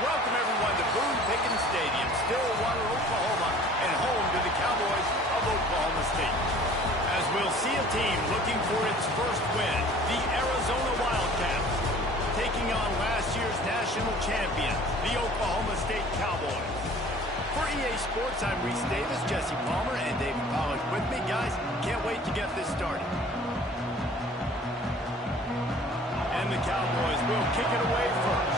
Welcome everyone to Boone Pickens Stadium, Stillwater, Oklahoma, and home to the Cowboys of Oklahoma State. As we'll see a team looking for its first win, the Arizona Wildcats, taking on last year's national champion, the Oklahoma State Cowboys. For EA Sports, I'm Reese Davis, Jesse Palmer, and David Pollack with me. Guys, can't wait to get this started. And the Cowboys will kick it away first.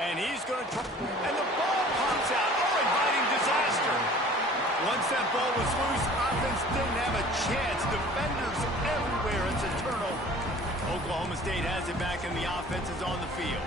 And he's going to try, and the ball pops out. Oh, inviting disaster. Once that ball was loose, offense didn't have a chance. Defenders everywhere. It's a turnover. Oklahoma State has it back, and the offense is on the field.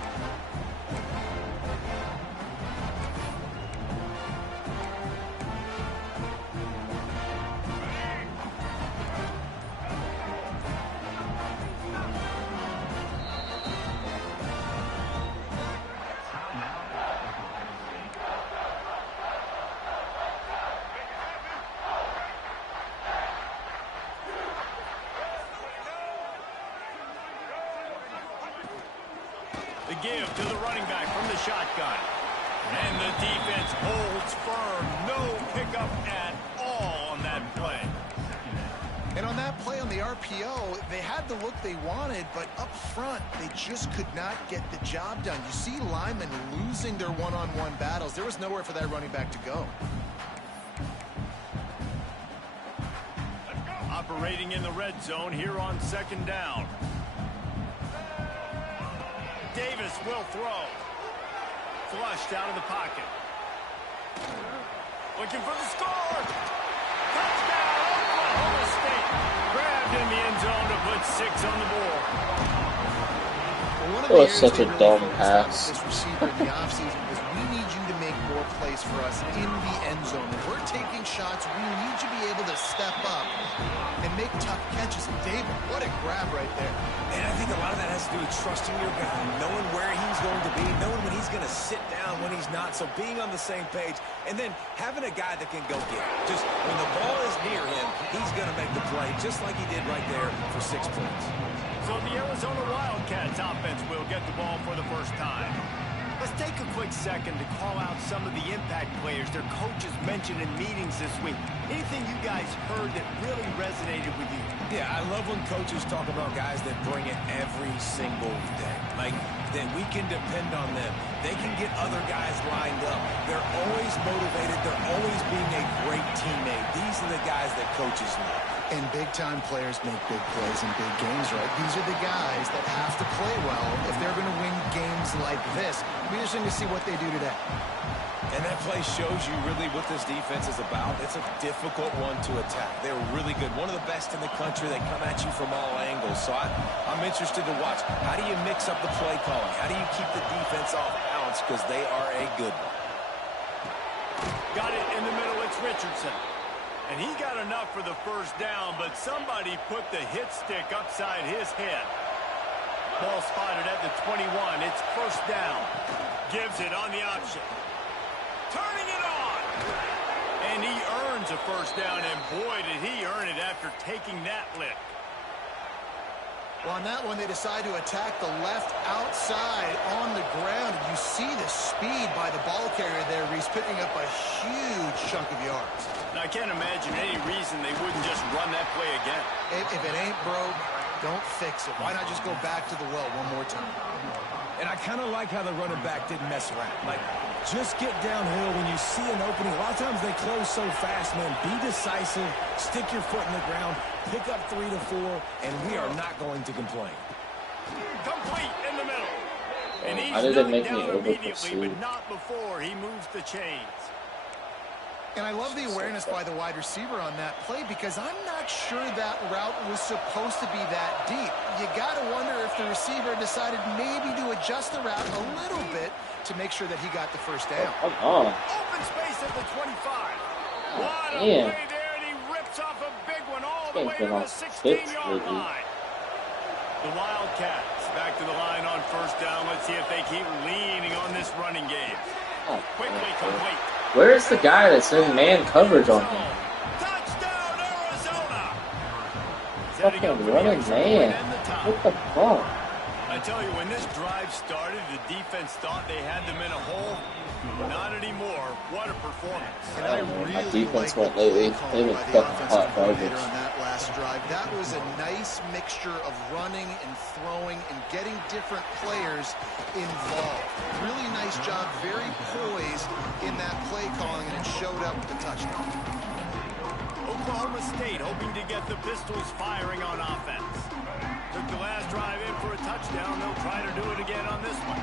The give to the running back from the shotgun. And the defense holds firm. No pickup at all on that play. And on that play on the RPO, they had the look they wanted, but up front, they just could not get the job done. You see linemen losing their one-on-one battles. There was nowhere for that running back to go. Operating in the red zone here on second down. Davis will throw. Flushed out of the pocket. Looking for the score. Touchdown, Oklahoma State. Grabbed in the end zone to put 6 on the board. Well, That was such a dumb pass. This receiver in the offseason was, we need you to make more plays for us in the end zone. If we're taking shots, we need you to be able to step up and make tough catches. And David, what a grab right there. And I think a lot of that has to do with trusting your guy, knowing where he's going to be, knowing when he's going to sit down, when he's not. So being on the same page, and then having a guy that can go get it. Just when the ball is near him, he's going to make the play, just like he did right there for 6 points. So the Arizona Wildcats offense will get the ball for the first time. Let's take a quick second to call out some of the impact players their coaches mentioned in meetings this week. Anything you guys heard that really resonated with you? Yeah, I love when coaches talk about guys that bring it every single day. Like, that we can depend on them. They can get other guys lined up. They're always motivated. They're always being a great teammate. These are the guys that coaches love. And big-time players make big plays in big games, right? These are the guys that have to play well if they're going to win games like this. We're just going to see what they do today. And that play shows you really what this defense is about. It's a difficult one to attack. They're really good. One of the best in the country. They come at you from all angles. So I'm interested to watch. How do you mix up the play calling? How do you keep the defense off balance? Because they are a good one. Got it in the middle. It's Richardson. And he got enough for the first down, but somebody put the hit stick upside his head. Ball spotted at the 21. It's first down. Gives it on the option. Turning it on. And he earns a first down, and boy, did he earn it after taking that lick. Well, on that one, they decide to attack the left outside on the ground. And you see the speed by the ball carrier there. He's picking up a huge chunk of yards. Now, I can't imagine any reason they wouldn't just run that play again. If it ain't broke, don't fix it. Why not just go back to the well one more time? And I kind of like how the running back didn't mess around. Like, just get downhill when you see an opening. A lot of times they close so fast, man. Be decisive, stick your foot in the ground, pick up 3 to 4, and we are not going to complain. Complete in the middle. And he's How did it make knocked me down immediately, over-pursue? but not before he moves the chains. And I love the awareness by the wide receiver on that play because I'm not sure that route was supposed to be that deep. You got to wonder if the receiver decided maybe to adjust the route a little bit to make sure that he got the first down. Come on. Open space at the 25. What a Man. play there, and he rips off a big one all the way Can't get to the off six, 16-yard maybe. line. The Wildcats back to the line on first down. Let's see if they keep leaning on this running game. Oh, Quickly man. complete. Where's the guy that's in man coverage on him? Touchdown, Arizona! setting up fucking for the running extra point man. and the tie. What the fuck? I tell you, when this drive started, the defense thought they had them in a hole. Not anymore. What a performance. And I My really defense like went lately. the They've call been by the fucking offensive hot coordinator garbage. on that last drive. That was a nice mixture of running and throwing and getting different players involved. Really nice job, very poised in that play calling, and it showed up with the touchdown. Oklahoma State hoping to get the Pistols firing on offense. Took the last drive in for a touchdown. They'll try to do it again on this one.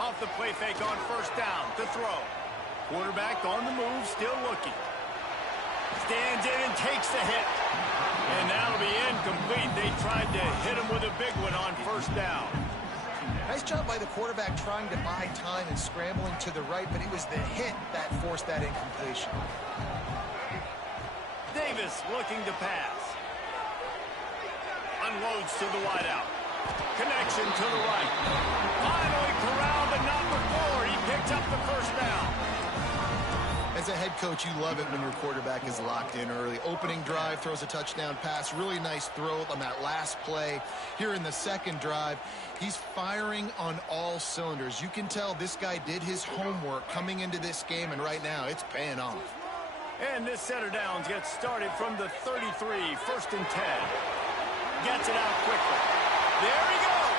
Off the play fake on first down to throw. Quarterback on the move, still looking. Stands in and takes the hit. And that'll be incomplete. They tried to hit him with a big one on first down. Nice job by the quarterback trying to buy time and scrambling to the right, but it was the hit that forced that incompletion. Davis looking to pass. Unloads to the wideout. Connection to the right. Finally corralled, but not before. He picked up the first down. As a head coach, you love it when your quarterback is locked in early. Opening drive, throws a touchdown pass. Really nice throw on that last play. Here in the second drive, he's firing on all cylinders. You can tell this guy did his homework coming into this game, and right now it's paying off. And this set of downs gets started from the 33, first and 10. Gets it out quickly. There he goes.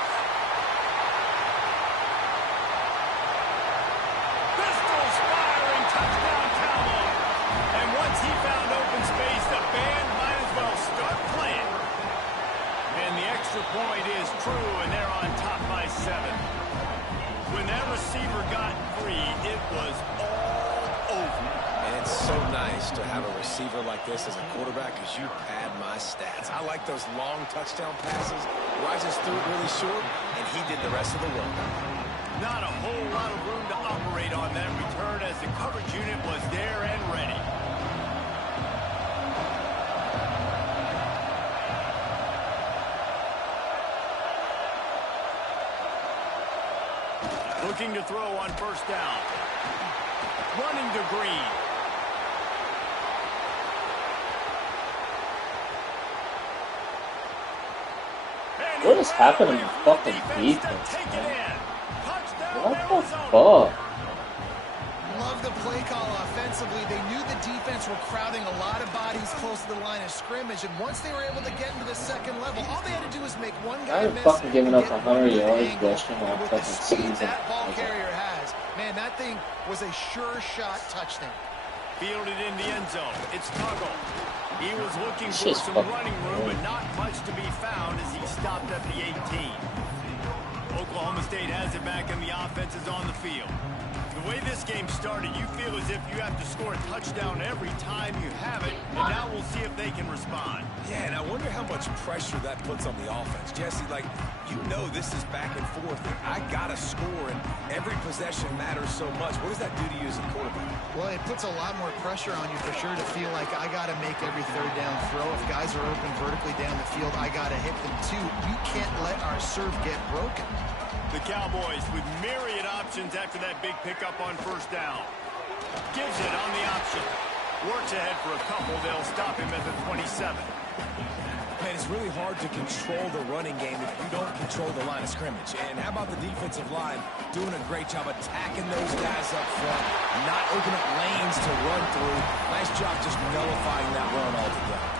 Pistols firing, touchdown Cowboys. And once he found open space, the band might as well start playing. And the extra point is true, and they're on top by 7. When that receiver got free, it was all over. And it's so nice to have a receiver like this as a quarterback because you pad my stats. I like those long touchdown passes where I just threw it really short, and he did the rest of the work. Not a whole lot of room to operate on that return as the coverage unit was there and ready. Looking to throw on first down. Running to Green. What is happening to fucking defense, man? What the fuck? Love the play call offensively. They knew the defense were crowding a lot of bodies close to the line of scrimmage, and once they were able to get into the second level, all they had to do was make one guy I've miss. fucking given up and get 100 yards angle. rushing all And with the fucking speed season. that ball carrier has, man, that thing was a sure shot touchdown. Fielded in the end zone. It's Tuggle. He was looking It's for just some fucking running room, weird. but not much to be found as he stopped at the 18. Oklahoma State has it back, and the offense is on the field. The way this game started, you feel as if you have to score a touchdown every time you have it, and now we'll see if they can respond. Yeah, and I wonder how much pressure that puts on the offense. Jesse, like, you know this is back and forth. And I got to score, and every possession matters so much. What does that do to you as a quarterback? Well, it puts a lot more pressure on you for sure to feel like I got to make every third down throw. If guys are open vertically down the field, I got to hit them too. We can't let our serve get broken. The Cowboys with myriad options after that big pickup on first down. Gives it on the option. Works ahead for a couple. They'll stop him at the 27. Man, it's really hard to control the running game if you don't control the line of scrimmage. And how about the defensive line doing a great job attacking those guys up front, not opening up lanes to run through. Nice job just nullifying that run altogether.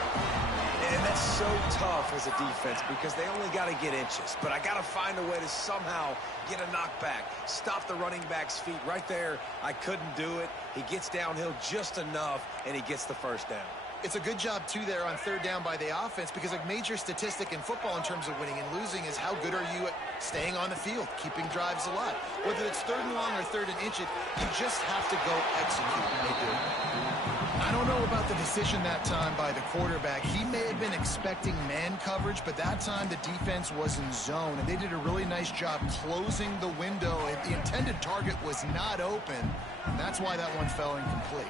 And that's so tough as a defense because they only got to get inches. But I got to find a way to somehow get a knockback, stop the running back's feet right there. I couldn't do it. He gets downhill just enough, and he gets the first down. It's a good job, too, there on third down by the offense because a major statistic in football in terms of winning and losing is how good are you at staying on the field, keeping drives alive. Whether it's third and long or third and inch, you just have to go execute, and they do. I don't know about the decision that time by the quarterback. He may have been expecting man coverage, but that time the defense was in zone, and they did a really nice job closing the window. The intended target was not open, and that's why that one fell incomplete.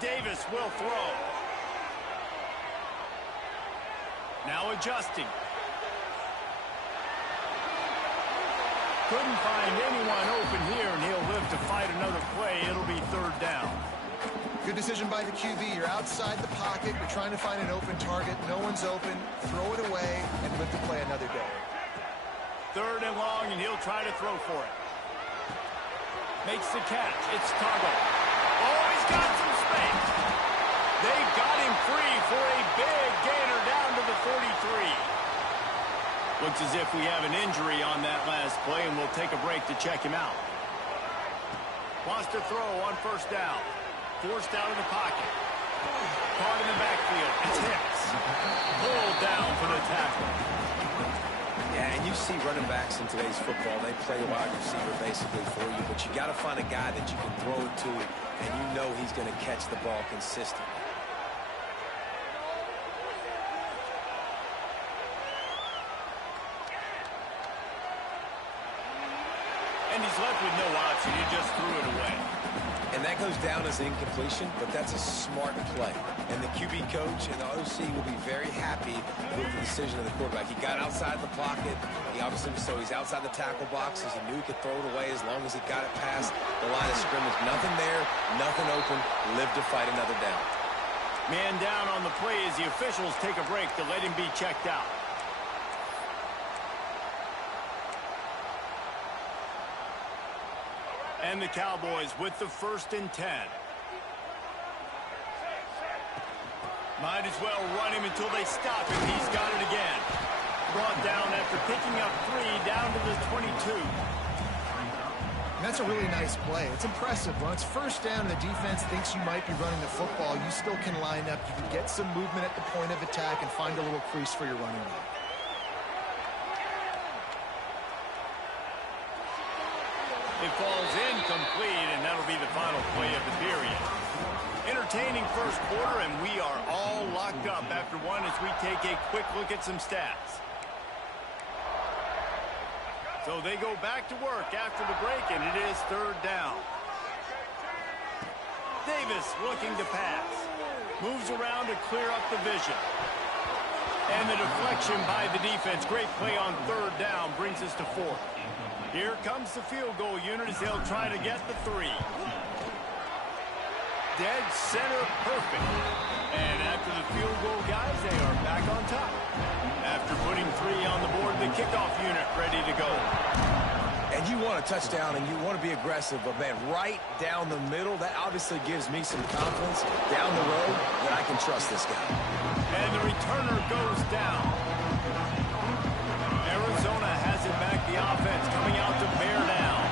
Davis will throw. Now adjusting. Couldn't find anyone open here, and he'll live to fight another play. It'll be third down. Good decision by the QB. You're outside the pocket. You're trying to find an open target. No one's open. Throw it away and live to play another day. 3rd and long, and he'll try to throw for it. Makes the catch. It's Toggle. Oh, he's got some space. They got him free for a big gainer down to the 43. Looks as if we have an injury on that last play, and we'll take a break to check him out. Wants to throw on 1st down. Forced out of the pocket. Caught in the backfield. It's Hicks. Pulled down for the tackle. Yeah, and you see running backs in today's football, they play wide receiver basically for you, but you got to find a guy that you can throw it to, and you know he's going to catch the ball consistently. And he's left with no option. He just threw it away. And that goes down as incompletion, but that's a smart play. And the QB coach and the OC will be very happy with the decision of the quarterback. He got outside the pocket. He obviously, so he's outside the tackle boxes. He knew he could throw it away as long as he got it past the line of scrimmage. Nothing there, nothing open. Live to fight another down. Man down on the play as the officials take a break to let him be checked out. And the Cowboys with the 1st and 10. Might as well run him until they stop him. He's got it again. Brought down after picking up 3 down to the 22. And that's a really nice play. It's impressive. When it's 1st down and the defense thinks you might be running the football, you still can line up. You can get some movement at the point of attack and find a little crease for your running back. It falls incomplete, and that'll be the final play of the period. Entertaining 1st quarter, and we are all locked up after one as we take a quick look at some stats. So they go back to work after the break, and it is 3rd down. Davis looking to pass. Moves around to clear up the vision. And the deflection by the defense. Great play on 3rd down brings us to 4th. Here comes the field goal unit as they'll try to get the 3. Dead center perfect. And after the field goal, guys, they are back on top. After putting 3 on the board, the kickoff unit ready to go. And you want a touchdown and you want to be aggressive, but man, right down the middle, that obviously gives me some confidence down the road that I can trust this guy. And the returner goes down. Arizona has it back, the offense coming out to bear down.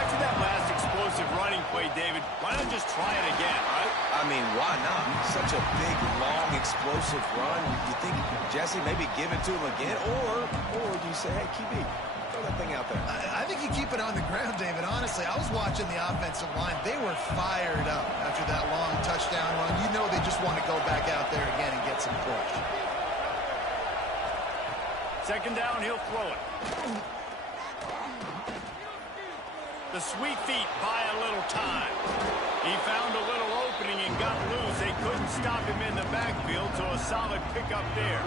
After that last explosive running play, David, why not just try it again, right? I mean, why not? Such a big, long, explosive run. You think, Jesse, maybe give it to him again? Or do you say, hey, QB, throw that thing out there? I think you keep it on the ground, David. Honestly, I was watching the offensive line. They were fired up after that long touchdown run. You know they just want to go back out there again and get some push. 2nd down, he'll throw it. The sweet feet buy a little time. He found a little opening and got loose. They couldn't stop him in the backfield, so a solid pickup there.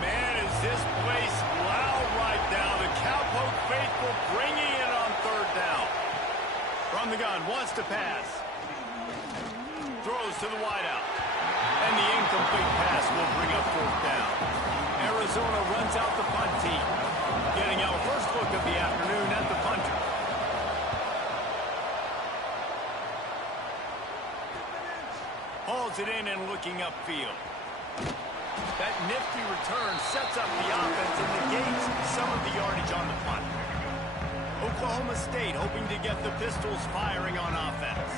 Man, is this place loud right now. The Cowpoke faithful bringing it on 3rd down. From the gun, wants to pass. Throws to the wideout. And the incomplete pass will bring up 4th down. Arizona runs out the punt team. Getting our first look of the afternoon at the punter. Hauls it in and looking upfield. That nifty return sets up the offense and negates some of the yardage on the punt. Oklahoma State hoping to get the Pistols firing on offense.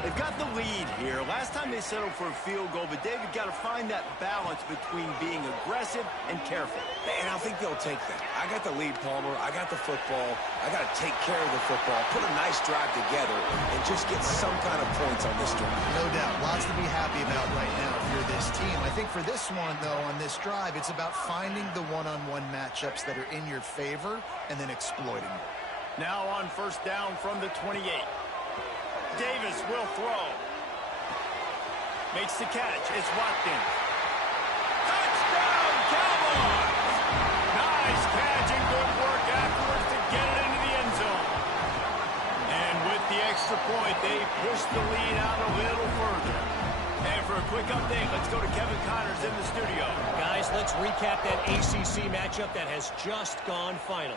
They've got the lead here. Last time they settled for a field goal, but David got to find that balance between being aggressive and careful. And I think they'll take that. I got the lead, Palmer. I got the football. I got to take care of the football, put a nice drive together, and just get some kind of points on this drive. No doubt. Lots to be happy about right now if you're this team. I think for this one, though, on this drive, it's about finding the one-on-one matchups that are in your favor and then exploiting them. Now on 1st down from the 28. Davis will throw. Makes the catch. It's Watkins. Touchdown, Cowboys! Nice catch and good work afterwards to get it into the end zone. And with the extra point, they push the lead out a little further. And for a quick update, let's go to Kevin Connors in the studio. Guys, let's recap that ACC matchup that has just gone final.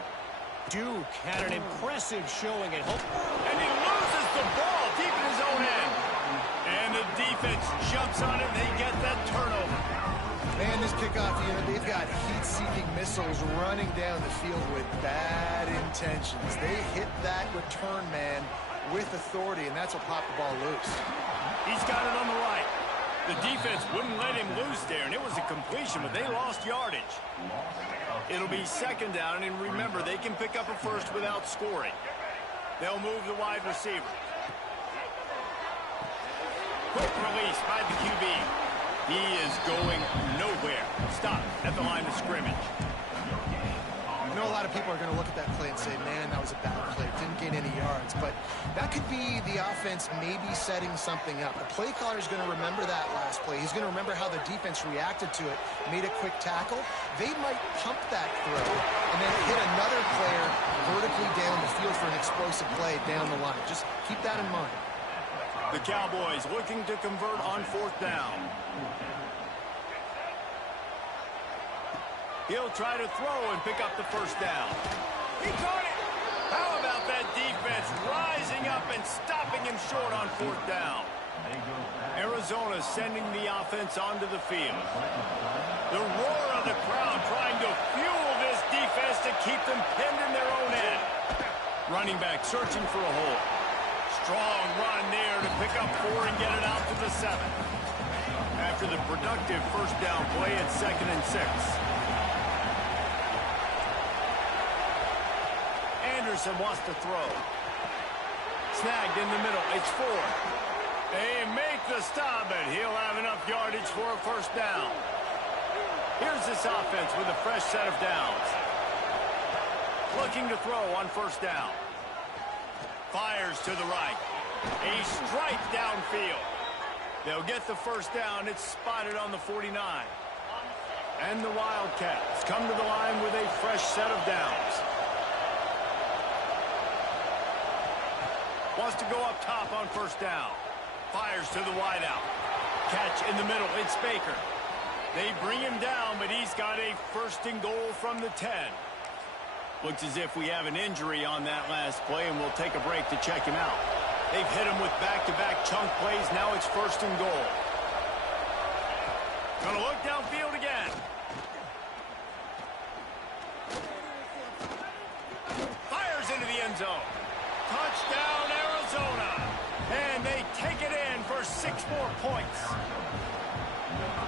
Duke had an impressive showing at home. And he loses the ball deep in his own end. And the defense jumps on it, and they get that turnover. Man, this kickoff unit, they've got heat-seeking missiles running down the field with bad intentions. They hit that return man with authority, and that's what popped the ball loose. He's got it on the right. The defense wouldn't let him loose there, and it was a completion, but they lost yardage. It'll be second down, and remember, they can pick up a first without scoring. They'll move the wide receiver. Quick release by the QB. He is going nowhere. Stop at the line of scrimmage. I know a lot of people are going to look at that play and say, man, that was a bad play. Didn't gain any yards. But that could be the offense maybe setting something up. The play caller is going to remember that last play. He's going to remember how the defense reacted to it, made a quick tackle. They might pump that throw and then hit another player vertically down the field for an explosive play down the line. Just keep that in mind. The Cowboys looking to convert on fourth down. He'll try to throw and pick up the first down. He caught it! How about that defense rising up and stopping him short on fourth down? Arizona sending the offense onto the field. The roar of the crowd trying to fuel this defense to keep them pinned in their own end. Running back searching for a hole. Strong run there to pick up 4 and get it out to the 7. After the productive first down play at 2nd and 6. Anderson wants to throw. Snagged in the middle. It's 4. They make the stop, and he'll have enough yardage for a first down. Here's this offense with a fresh set of downs. Looking to throw on first down. Fires to the right. A strike downfield. They'll get the first down. It's spotted on the 49. And the Wildcats come to the line with a fresh set of downs. Wants to go up top on first down. Fires to the wideout. Catch in the middle. It's Baker. They bring him down, but he's got a first and goal from the 10. Looks as if we have an injury on that last play, and we'll take a break to check him out. They've hit him with back-to-back chunk plays. Now it's first and goal. Gonna look downfield again. Fires into the end zone. Touchdown, Arizona. And they take it in for 6 more points.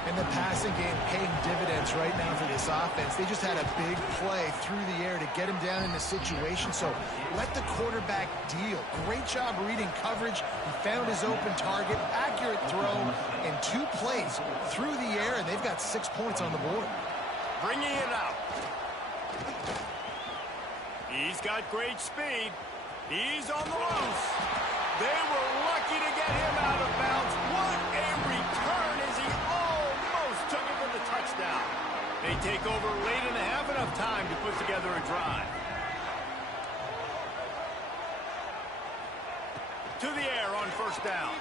And the passing game paying dividends right now for this offense. They just had a big play through the air to get him down in the situation. So let the quarterback deal. Great job reading coverage. He found his open target, accurate throw, and 2 plays through the air, and they've got 6 points on the board. Bringing it out. He's got great speed. He's on the loose. They were lucky to get him out of bounds. What a return as he almost took it for the touchdown. They take over late and have enough time to put together a drive. To the air on first down.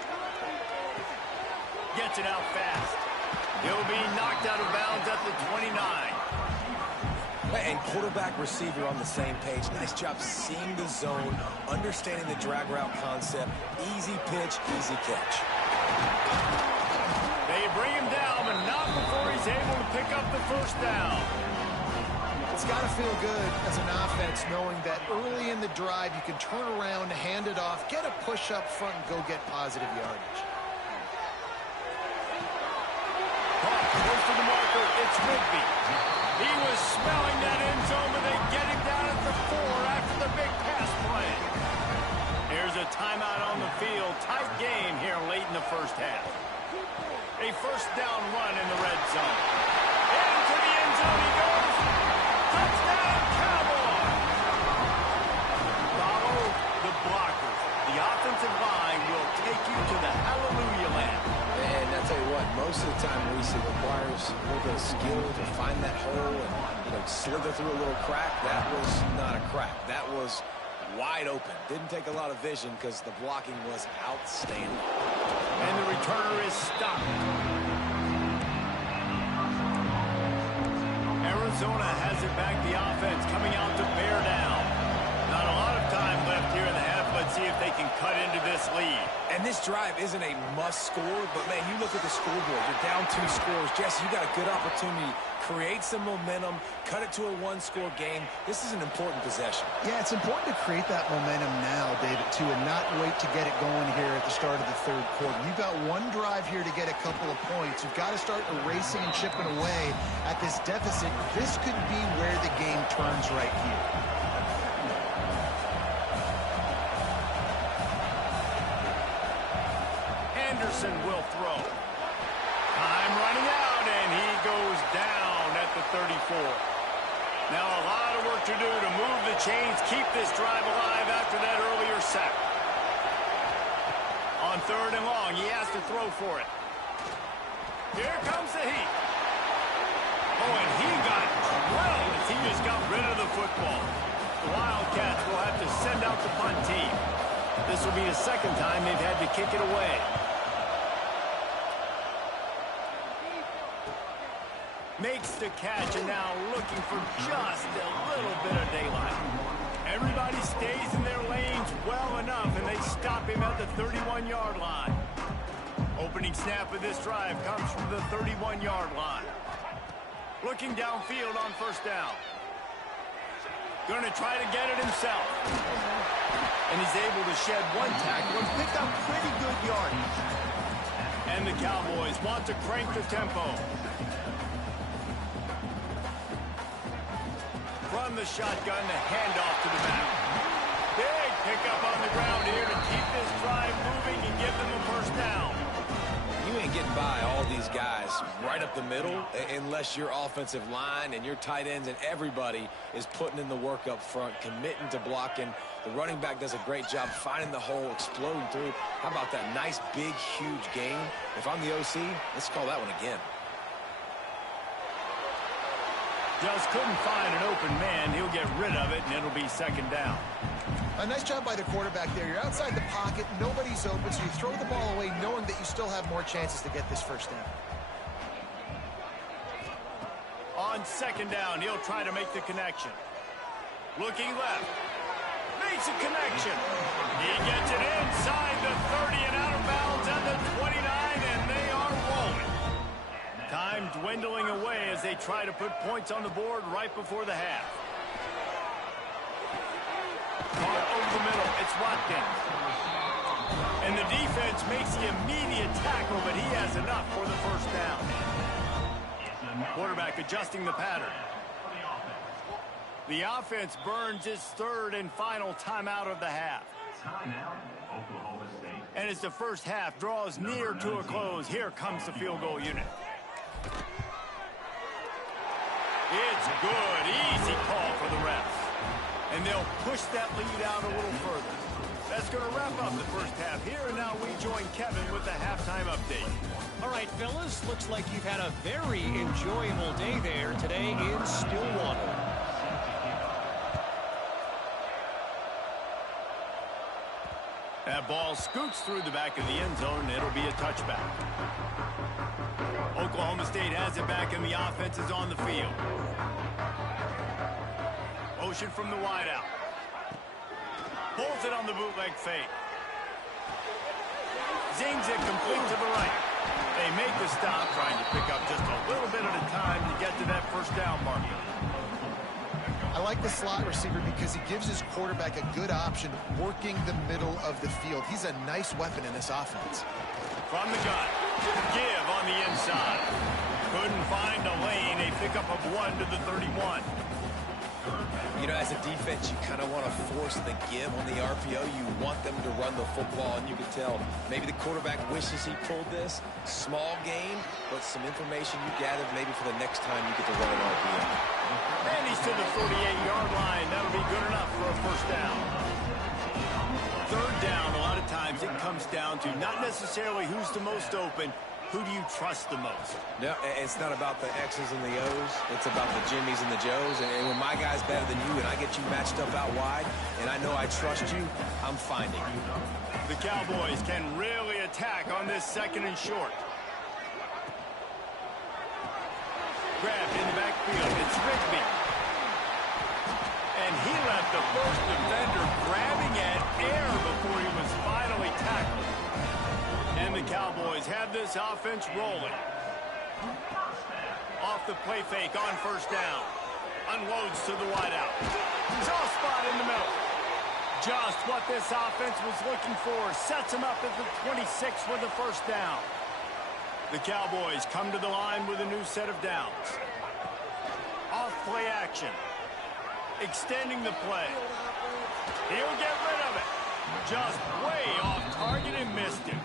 Gets it out fast. He'll be knocked out of bounds at the 29. And quarterback receiver on the same page. Nice job seeing the zone, understanding the drag route concept. Easy pitch, easy catch. They bring him down, but not before he's able to pick up the first down. It's got to feel good as an offense knowing that early in the drive you can turn around, hand it off, get a push up front, and go get positive yardage. Close to the marker, it's Rigby. He was smelling that end zone, but they get him down at the 4 after the big pass play. Here's a timeout on the field. Tight game here late in the first half. A first down run in the red zone. Into the end zone he goes. Touchdown, Cowboys! Follow the blockers. The offensive line will take you to the hallelujah land. And I'll tell you what, most of the time, Reese, it requires a little bit of skill to find that hole and, slither through a little crack. That was not a crack. That was wide open. Didn't take a lot of vision because the blocking was outstanding. And the returner is stopped. Arizona has it back. The offense coming out to bear down. Not a lot of time left here in the half. Let's see if they can cut into this lead. And this drive isn't a must score, but man, you look at the scoreboard. You're down 2 scores. Jesse, you got a good opportunity. Create some momentum. Cut it to a 1-score game. This is an important possession. Yeah, it's important to create that momentum now, David, too, and not wait to get it going here at the start of the third quarter. You've got one drive here to get a couple of points. You've got to start erasing and chipping away at this deficit. This could be where the game turns right here. Anderson will throw. Time running out, and he goes down at the 34. Now a lot of work to do to move the chains, keep this drive alive after that earlier sack. On 3rd and long, he has to throw for it. Here comes the heat. Oh, and he got drilled as he just got rid of the football. The Wildcats will have to send out the punt team. This will be the 2nd time they've had to kick it away. Makes the catch, and now looking for just a little bit of daylight. Everybody stays in their lanes well enough, and they stop him at the 31-yard line. Opening snap of this drive comes from the 31-yard line. Looking downfield on 1st down. Going to try to get it himself. And he's able to shed 1 tackle and pick up pretty good yardage. And the Cowboys want to crank the tempo. From the shotgun, the handoff to the back. Big pickup on the ground here to keep this drive moving and give them a 1st down. You ain't getting by all these guys right up the middle unless your offensive line and your tight ends and everybody is putting in the work up front, committing to blocking. The running back does a great job finding the hole, exploding through. How about that nice, big, huge gain? If I'm the OC, let's call that one again. Just couldn't find an open man. He'll get rid of it, and it'll be 2nd down. A nice job by the quarterback there. You're outside the pocket, nobody's open, so you throw the ball away knowing that you still have more chances to get this 1st down. On 2nd down, he'll try to make the connection. Looking left. Makes a connection. He gets it inside the 30 and out of bounds at the 29, and they are rolling. Time dwindling away as they try to put points on the board right before the half. Caught over the middle. It's Watkins. And the defense makes the immediate tackle, but he has enough for the 1st down. Quarterback adjusting the pattern. The offense burns its 3rd and final timeout of the half. And as the 1st half draws near to a close, here comes the field goal unit. It's good. Easy call for the refs. And they'll push that lead out a little further. That's going to wrap up the 1st half here, and now we join Kevin with the halftime update. All right, fellas, looks like you've had a very enjoyable day there today in Stillwater. That ball scoots through the back of the end zone, and it'll be a touchback. Oklahoma State has it back, and the offense is on the field. Motion from the wideout. Pulls it on the bootleg fake. Zings it complete to the right. They make the stop, trying to pick up just a little bit at a time to get to that 1st down marker. I like the slot receiver because he gives his quarterback a good option working the middle of the field. He's a nice weapon in this offense. From the gun. Give on the inside. Couldn't find a lane. A pickup of 1 to the 31. You know, as a defense, you kind of want to force the give on the RPO. You want them to run the football, and you can tell maybe the quarterback wishes he pulled this. Small gain, but some information you gathered maybe for the next time you get to run an RPO. And he's to the 48-yard line. That'll be good enough for a 1st down. 3rd down, a lot of times it comes down to not necessarily who's the most open, who do you trust the most? No, it's not about the X's and the O's. It's about the Jimmys and the Joes. And when my guy's better than you and I get you matched up out wide, and I know I trust you, I'm finding you. The Cowboys can really attack on this 2nd and short. Grabbed in the backfield. It's Rigby. And he left the first defender grabbing at air before he was finally tackled. And the Cowboys have this offense rolling. Off the play fake on 1st down. Unloads to the wideout. Soft spot in the middle. Just what this offense was looking for. Sets him up at the 26 for the 1st down. The Cowboys come to the line with a new set of downs. Off play action. Extending the play. He'll get rid of it. Just way off target and missed him.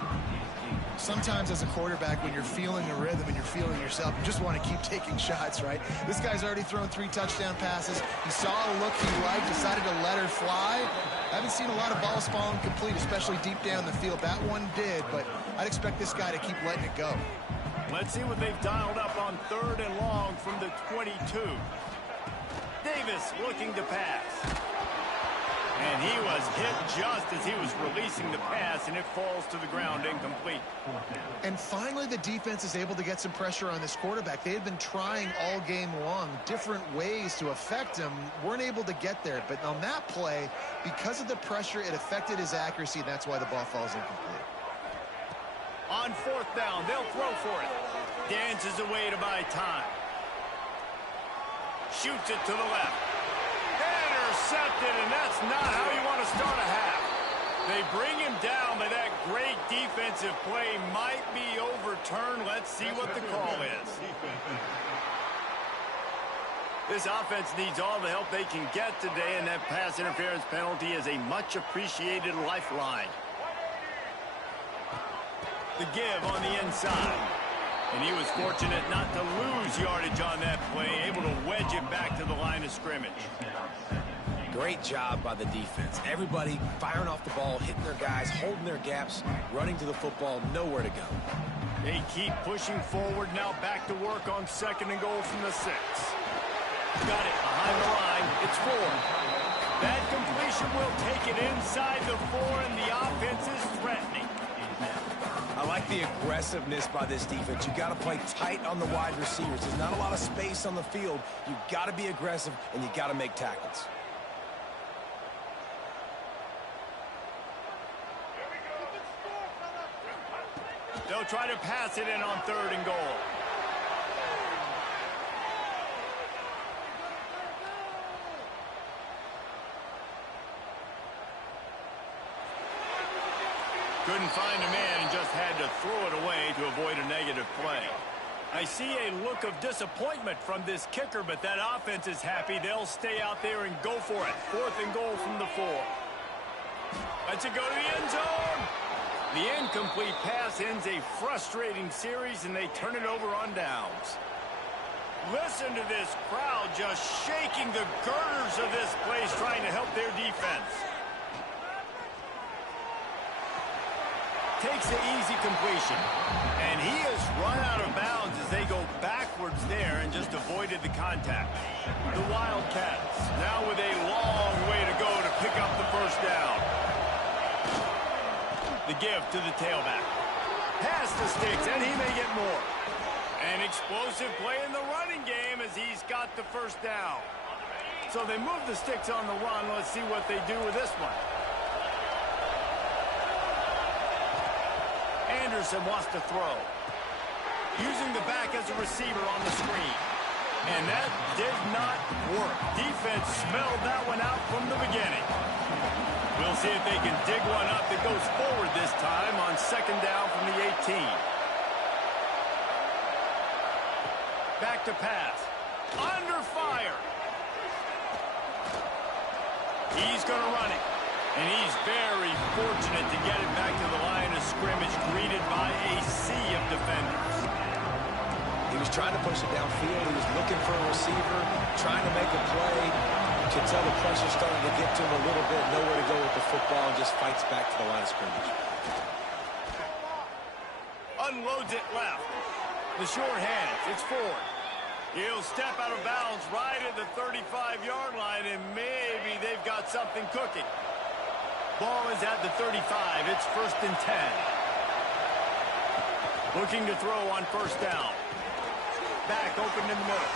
Sometimes as a quarterback, when you're feeling the rhythm and you're feeling yourself, you just want to keep taking shots, right? This guy's already thrown 3 touchdown passes. He saw a look he liked, decided to let her fly. I haven't seen a lot of balls falling complete, especially deep down the field. That one did, but I'd expect this guy to keep letting it go. Let's see what they've dialed up on 3rd and long from the 22. Davis looking to pass. And he was hit just as he was releasing the pass, and it falls to the ground incomplete. And finally, the defense is able to get some pressure on this quarterback. They had been trying all game long, different ways to affect him, weren't able to get there. But on that play, because of the pressure, it affected his accuracy, and that's why the ball falls incomplete. On 4th down, they'll throw for it. Dances away to buy time. Shoots it to the left. Intercepted, and that's not how you want to start a half. They bring him down, but that great defensive play might be overturned. Let's see what the call is. This offense needs all the help they can get today, and that pass interference penalty is a much-appreciated lifeline. The give on the inside. And he was fortunate not to lose yardage on that play, able to wedge it back to the line of scrimmage. Great job by the defense. Everybody firing off the ball, hitting their guys, holding their gaps, running to the football, nowhere to go. They keep pushing forward, now back to work on 2nd and goal from the 6. Got it behind the line. It's 4. That completion will take it inside the 4, and the offense is threatening. I like the aggressiveness by this defense. You got to play tight on the wide receivers. There's not a lot of space on the field. You got to be aggressive, and you got to make tackles. They'll try to pass it in on 3rd and goal. Couldn't find a man and just had to throw it away to avoid a negative play. I see a look of disappointment from this kicker, but that offense is happy. They'll stay out there and go for it. 4th and goal from the 4. Lets it go to the end zone. The incomplete pass ends a frustrating series, and they turn it over on downs. Listen to this crowd just shaking the girders of this place, trying to help their defense. Takes the easy completion, and he has run out of bounds as they go backwards there and just avoided the contact. The Wildcats now with a long way to go to pick up the 1st down. The give to the tailback. Pass the sticks, and he may get more. An explosive play in the running game as he's got the 1st down. So they move the sticks on the run. Let's see what they do with this one. Anderson wants to throw. Using the back as a receiver on the screen. And that did not work. Defense smelled that one out from the beginning. We'll see if they can dig one up that goes forward this time on 2nd down from the 18. Back to pass. Under fire. He's going to run it. And he's very fortunate to get it back to the line of scrimmage, greeted by a sea of defenders. He was trying to push it downfield. He was looking for a receiver, trying to make a play. You can tell the pressure starting to get to him a little bit. Nowhere to go with the football, and just fights back to the line of scrimmage. unloads it left. The short hands, it's forward. He'll step out of bounds right at the 35-yard line, and maybe they've got something cooking. Ball is at the 35. It's 1st and 10. Looking to throw on 1st down. Back open in the middle.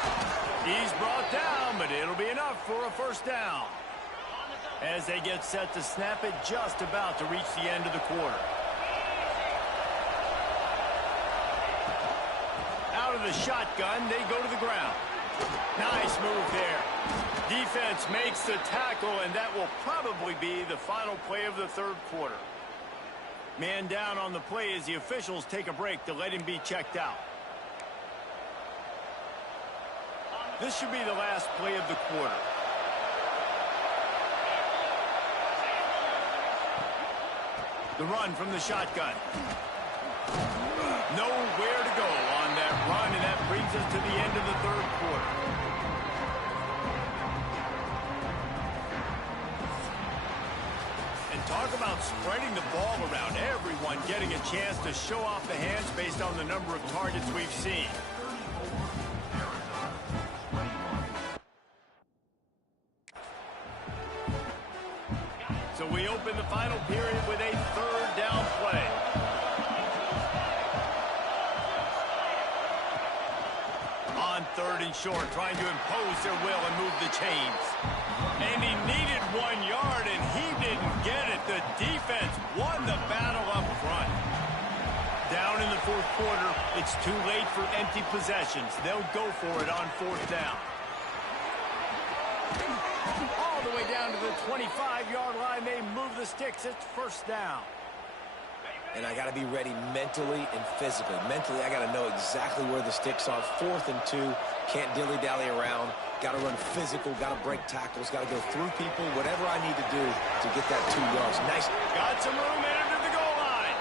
He's brought down, but it'll be enough for a 1st down. As they get set to snap it, just about to reach the end of the quarter. Out of the shotgun, they go to the ground. Nice move there. Defense makes the tackle, and that will probably be the final play of the 3rd quarter. Man down on the play as the officials take a break to let him be checked out. This should be the last play of the quarter. The run from the shotgun. Nowhere to go on that run, and that brings us to the end of the 3rd quarter. And talk about spreading the ball around. Everyone getting a chance to show off the hands based on the number of targets we've seen. So we open the final period with a 3rd down play. On 3rd and short, trying to impose their will and move the chains. And he needed 1 yard, and he didn't get it. The defense won the battle up front. Down in the 4th quarter, it's too late for empty possessions. They'll go for it on 4th down. All the way down to the 25-yard line, they move the sticks. It's 1st down. And I got to be ready mentally and physically. Mentally, I got to know exactly where the sticks are. 4th and 2, can't dilly-dally around. Got to run physical, got to break tackles, got to go through people, whatever I need to do to get that 2 yards. Nice. Got some room into the goal line.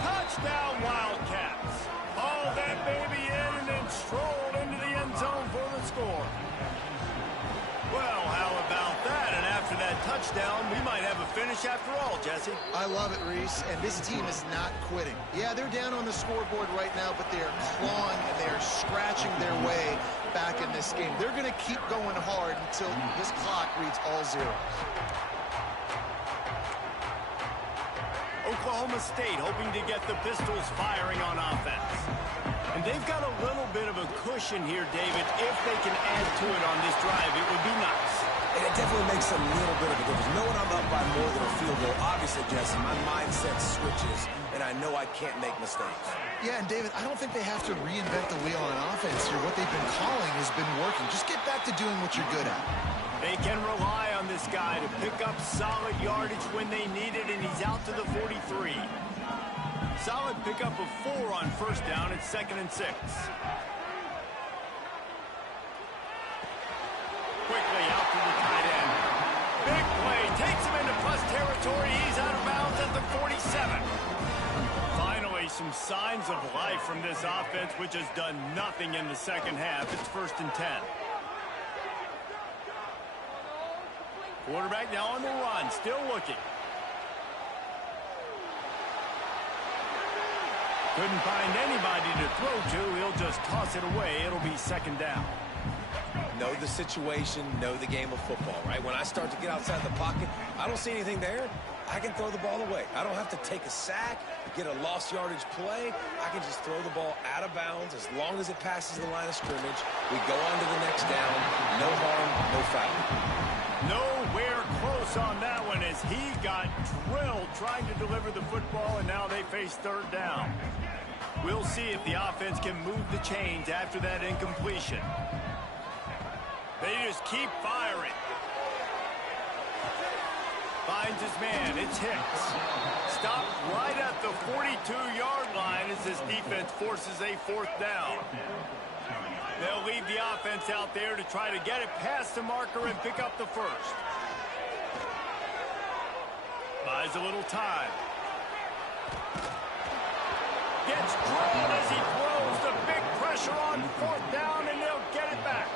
Touchdown, Wildcats. Haul that baby in and then stroll into the end zone for the score. Well, how about that? And after that touchdown, we might have a finish after all, Jesse. I love it, Reese, and this team is not quitting. Yeah, they're down on the scoreboard right now, but they are clawing and they are scratching their way back in this game. They're going to keep going hard until this clock reads all zeros. Oklahoma State hoping to get the Pistols firing on offense. And they've got a little bit of a cushion here, David. If they can add to it on this drive, it would be nice. And it definitely makes a little bit of a difference. Knowing I'm up by more than a field goal, obviously, Jesse, my mindset switches, and I know I can't make mistakes. Yeah, and David, I don't think they have to reinvent the wheel on offense here. What they've been calling has been working. Just get back to doing what you're good at. They can rely on this guy to pick up solid yardage when they need it, and he's out to the 43. Solid pickup of 4 on 1st down. It's 2nd and 6. Quickly out to the tight end. Big play. Takes him into plus territory. He's out of bounds at the 47. Finally, some signs of life from this offense, which has done nothing in the 2nd half. It's 1st and 10. Quarterback now on the run. Still looking. Couldn't find anybody to throw to. He'll just toss it away. It'll be 2nd down. Know the situation, know the game of football, right? When I start to get outside the pocket, I don't see anything there. I can throw the ball away. I don't have to take a sack, get a lost yardage play. I can just throw the ball out of bounds as long as it passes the line of scrimmage. We go on to the next down. No harm, no foul. Nowhere close on that one as he got drilled trying to deliver the football, and now they face 3rd down. We'll see if the offense can move the chains after that incompletion. They just keep firing. Finds his man. It's Hicks. Stopped right at the 42-yard line as this defense forces a 4th down. They'll leave the offense out there to try to get it past the marker and pick up the 1st. Buys a little time. Gets drilled as he throws. The big pressure on 4th down, and they'll get it back.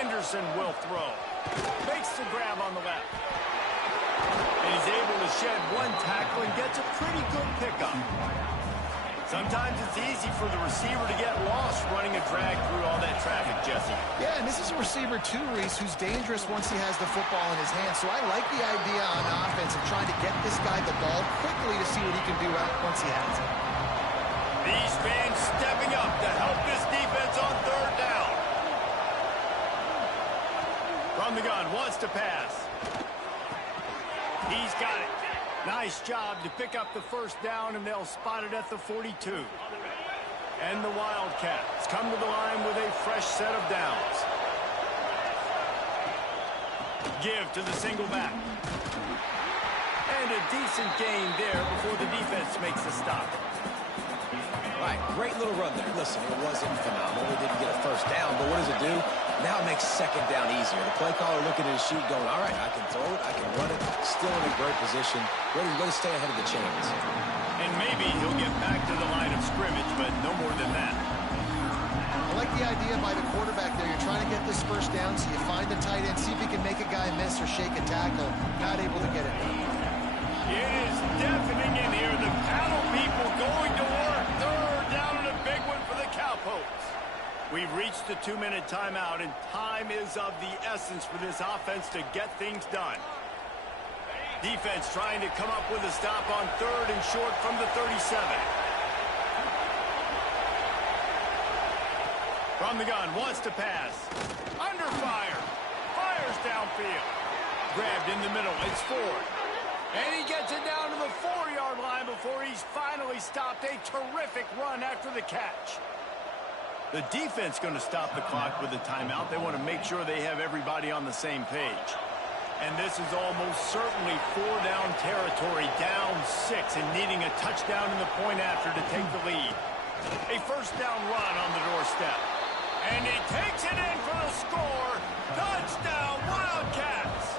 Anderson will throw. Makes the grab on the left. And he's able to shed one tackle and gets a pretty good pickup. Sometimes it's easy for the receiver to get lost running a drag through all that traffic, Jesse. Yeah, and this is a receiver too, Reese, who's dangerous once he has the football in his hands. So I like the idea on offense of trying to get this guy the ball quickly to see what he can do once he has it. These fans stepping up to help this defense on third down. From the gun, wants to pass. He's got it. Nice job to pick up the first down, and they'll spot it at the 42. And the Wildcats come to the line with a fresh set of downs. Give to the single back. And a decent gain there before the defense makes the stop. All right, great little run there. Listen, it wasn't phenomenal. We didn't get a first down, but what does it do? Now it makes second down easier. The play caller looking at his sheet going, all right, I can throw it, I can run it, still in a great position, ready to stay ahead of the chains. And maybe he'll get back to the line of scrimmage, but no more than that. I like the idea by the quarterback there. You're trying to get this first down, so you find the tight end, see if he can make a guy miss or shake a tackle. Not able to get it. It is deafening in here. The paddle people going to work. Third down and a big one for the Cowpokes. We've reached the 2-minute timeout, and time is of the essence for this offense to get things done. Defense trying to come up with a stop on third and short from the 37. From the gun, wants to pass. Under fire. Fires downfield. Grabbed in the middle. It's Ford. And he gets it down to the 4-yard line before he's finally stopped. A terrific run after the catch. The defense going to stop the clock with a timeout. They want to make sure they have everybody on the same page. And this is almost certainly 4-down territory, down 6, and needing a touchdown in the point after to take the lead. A first down run on the doorstep. And he takes it in for the score. Touchdown, Wildcats!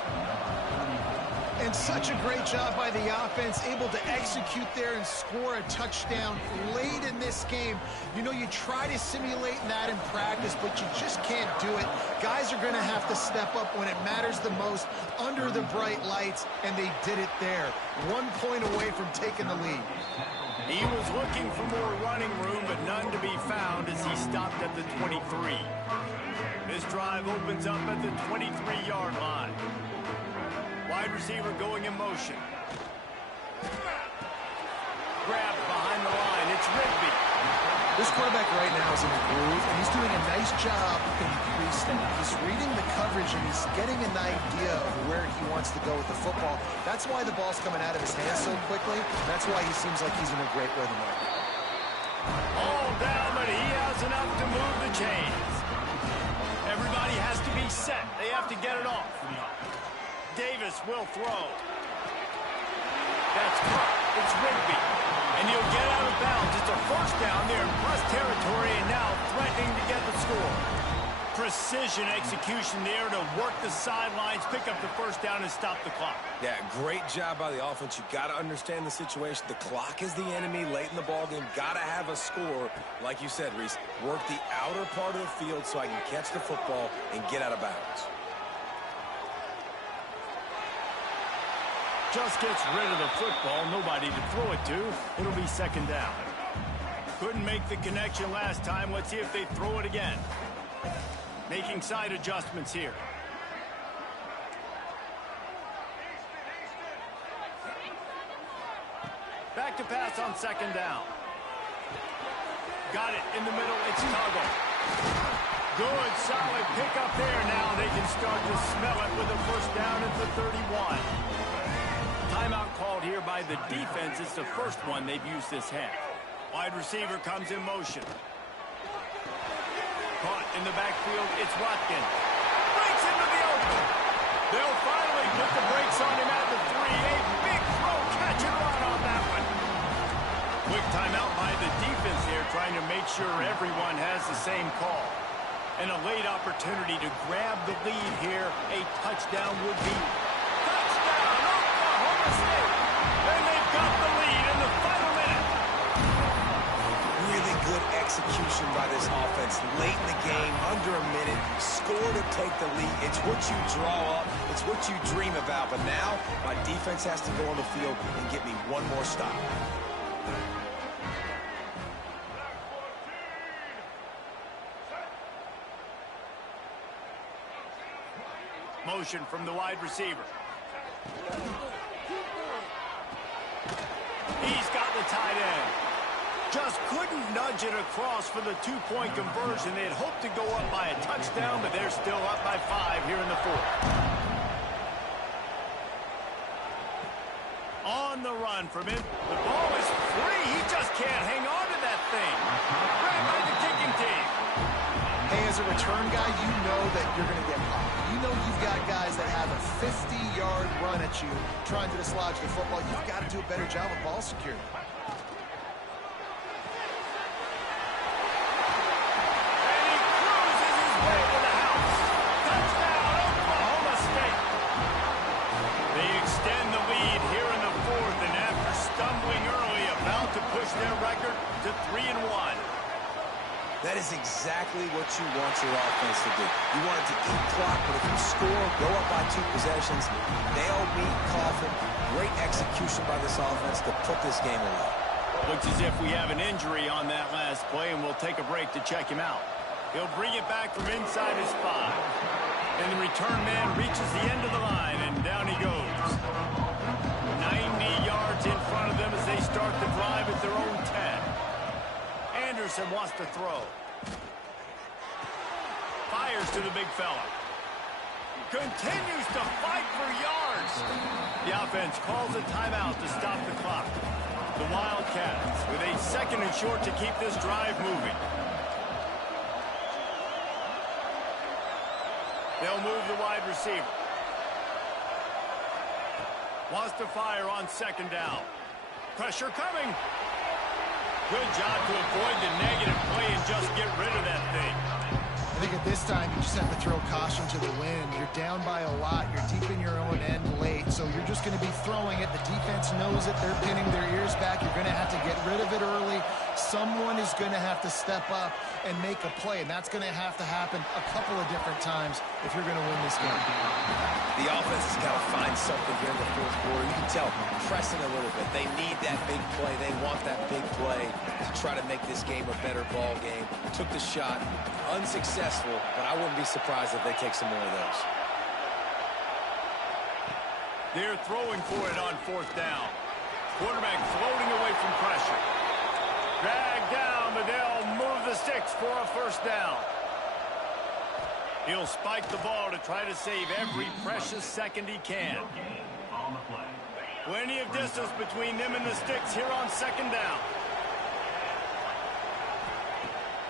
And such a great job by the offense, able to execute there and score a touchdown late in this game. You know, you try to simulate that in practice, but you just can't do it. Guys are going to have to step up when it matters the most under the bright lights, and they did it there. 1 point away from taking the lead. He was looking for more running room, but none to be found as he stopped at the 23. This drive opens up at the 23-yard line. Wide receiver going in motion. Grabbed behind the line. It's Rigby. This quarterback right now is in a groove, and he's doing a nice job in pre-snap. He's reading the coverage, and he's getting an idea of where he wants to go with the football. That's why the ball's coming out of his hands so quickly. That's why he seems like he's in a great rhythm right now. All down, but he has enough to move the chains. Everybody has to be set. They have to get it off. Davis will throw. That's caught. It's Rigby. And he'll get out of bounds. It's a first down there in plus territory, and now threatening to get the score. Precision execution there to work the sidelines, pick up the first down, and stop the clock. Yeah, great job by the offense. You got to understand the situation. The clock is the enemy late in the ballgame. Got to have a score. Like you said, Reese, work the outer part of the field so I can catch the football and get out of bounds. Just gets rid of the football, nobody to throw it to. It'll be second down. Couldn't make the connection last time. Let's see if they throw it again. Making side adjustments here. Back to pass on second down. Got it in the middle. It's Tuggle. Good, solid pickup there. Now they can start to smell it with a first down at the 31. Timeout called here by the defense. It's the first one they've used this half. Wide receiver comes in motion. Caught in the backfield. It's Watkin. Breaks into the open. They'll finally put the brakes on him at the 3. A big throw, catch and run on that one. Quick timeout by the defense here, trying to make sure everyone has the same call. And a late opportunity to grab the lead here. A touchdown would be touchdown, Oklahoma State. And they've got the lead in the final minute. Really good execution execution by this offense late in the game, under a minute, score to take the lead. It's what you draw up. It's what you dream about. But now, my defense has to go on the field and get me one more stop. Motion from the wide receiver. He's got the tight end. Just couldn't nudge it across for the two-point conversion. They had hoped to go up by a touchdown, but they're still up by 5 here in the fourth. On the run from him. The ball is free. He just can't hang on to that thing. Grabbed by the kicking team. Hey, as a return guy, you know that you're going to get popped. You know you've got guys that have a 50-yard run at you trying to dislodge the football. You've got to do a better job of ball security. Their record to 3-1. That is exactly what you want your offense to do. You want it to eat clock, but if you score, go up by 2 possessions, nail, meet, coffin. Great execution by this offense to put this game away. Looks as if we have an injury on that last play, and we'll take a break to check him out. He'll bring it back from inside his 5. And the return man reaches the end of the line, and down he goes. 90 yards in front of them as they start the drive at their own 10. Anderson wants to throw. Fires to the big fella. Continues to fight for yards. The offense calls a timeout to stop the clock. The Wildcats with a 2nd and short to keep this drive moving. They'll move the wide receiver. Wants to fire on 2nd down. Pressure coming. Good job to avoid the negative play and just get rid of that thing. I think at this time, you just have to throw caution to the wind. You're down by a lot. You're deep in your own end late, so you're just going to be throwing it. The defense knows it. They're pinning their ears back. You're going to have to get rid of it early. Someone is going to have to step up and make a play, and that's going to have to happen a couple of different times if you're going to win this game. The offense has got to find something here in the fourth quarter. You can tell, pressing a little bit. They need that big play. They want that big play to try to make this game a better ball game. Took the shot, unsuccessful, but I wouldn't be surprised if they take some more of those. They're throwing for it on 4th down. Quarterback floating away from pressure. Dragged down, but they'll move the sticks for a 1st down. He'll spike the ball to try to save every precious second he can. Plenty of distance between them and the sticks here on 2nd down.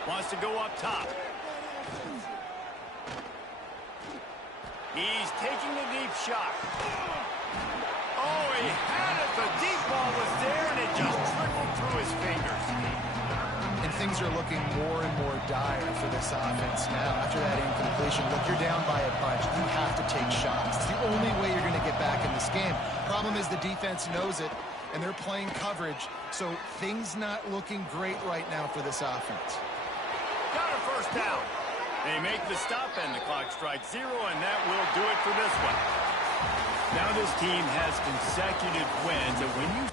Wants to go up top. He's taking the deep shot. Oh, he had it. The deep ball was there, and it just trickled through his fingers. And things are looking more and more dire for this offense now. After that incompletion, look, you're down by a bunch. You have to take shots. It's the only way you're going to get back in this game. Problem is the defense knows it, and they're playing coverage, so things not looking great right now for this offense. Got a 1st down. They make the stop, and the clock strikes 0, and that will do it for this one. Now this team has consecutive wins, and when you